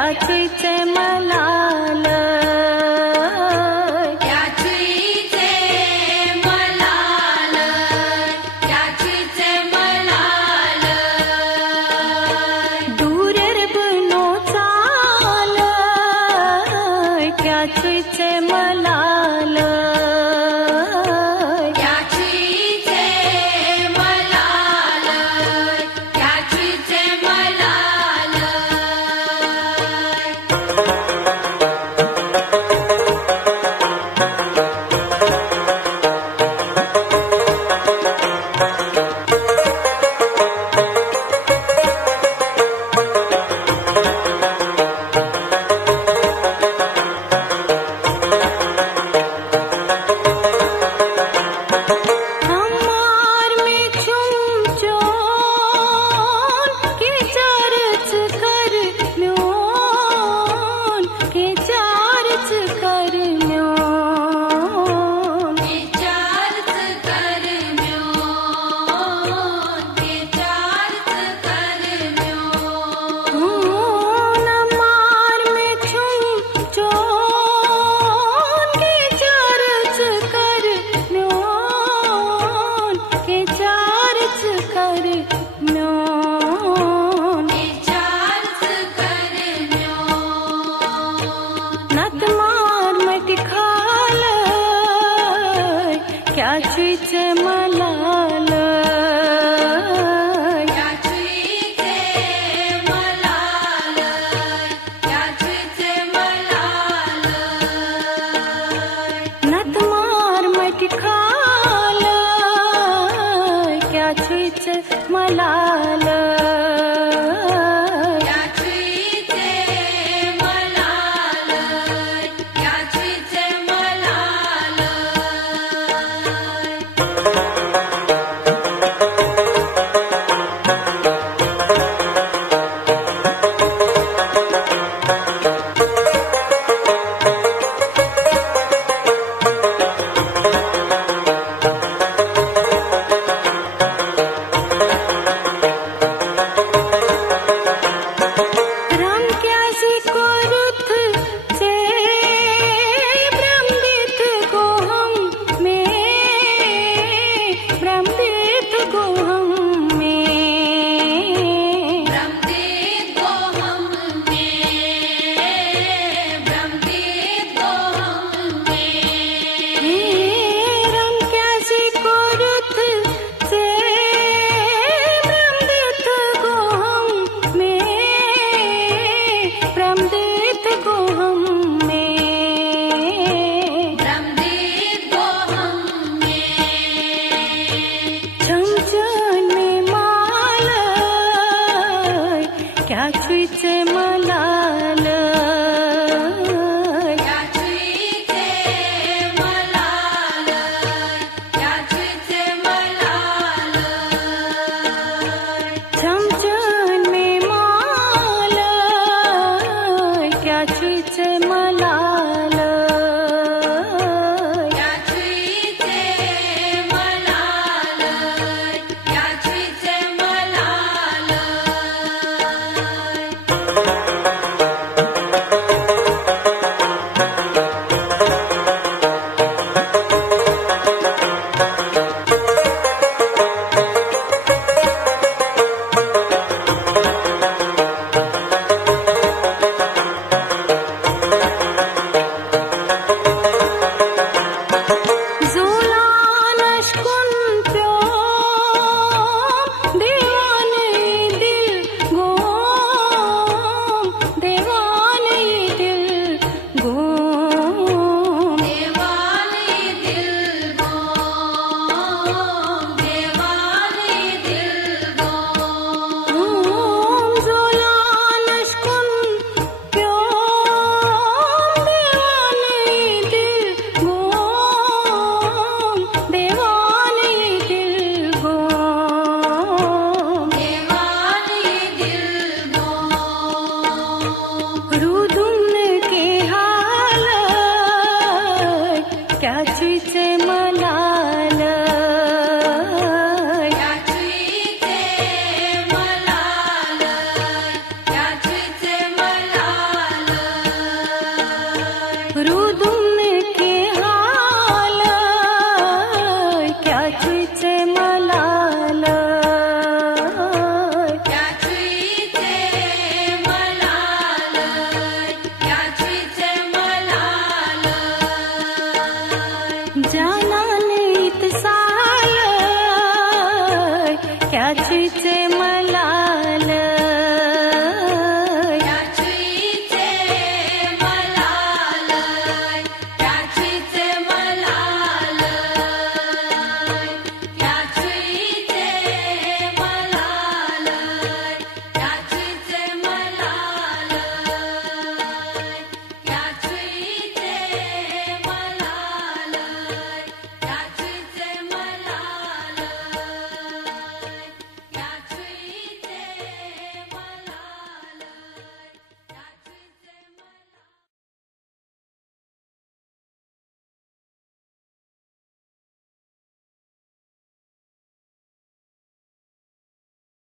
क्या चुईचे मलाल क्या चुईचे मलाल क्या चुईचे मलाल दूरेर बनो चाल क्या चुईचे मलाल क्या चुईचे मलाल क्या चुईचे मलाल हमार में चुमचोन के चारच कर म्योन के चारच कर म्योन चार्ज कर म्योन के चार्ज कर म्योन हमार में चुमचोन के चारच कर म्योन के चारच कर म्योन चार्ज कर म्योन नत मार मट खाल क्या चुईचे मलाल क्या चुईचे मलाल क्या चुईचे मलाल नत मार मट खाल क्या चुईचे मलाल क्या चुईचे मलाल क्या चुईचे मलाल राम क्यासी कोरुथ से ब्रह्मदित को हम में ब्रह्मदित को हम में ब्रह्मदेव को हम में ब्रह्मदेव को हम में राम क्यासी कोरुथ से ब्रह्मदित को हम में ब्रह्मदित को हम में ब्रह्मदेव को हम में छमछन में माल क्या चुईचे मलाल क्या चुईचे मलाल क्या चुईचे मलाल छमछन में माल क्या चुईचे